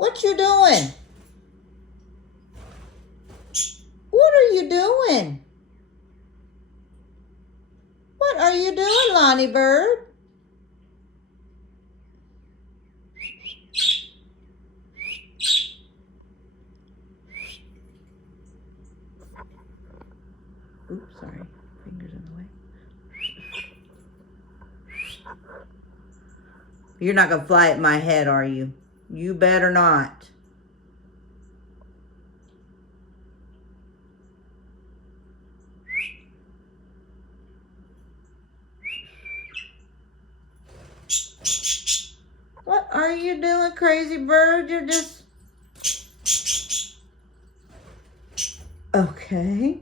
What you doing? What are you doing? What are you doing, Lonnie Bird? Oops, sorry. Fingers in the way. You're not going to fly at my head, are you? You better not. What are you doing, crazy bird? You're just... Okay.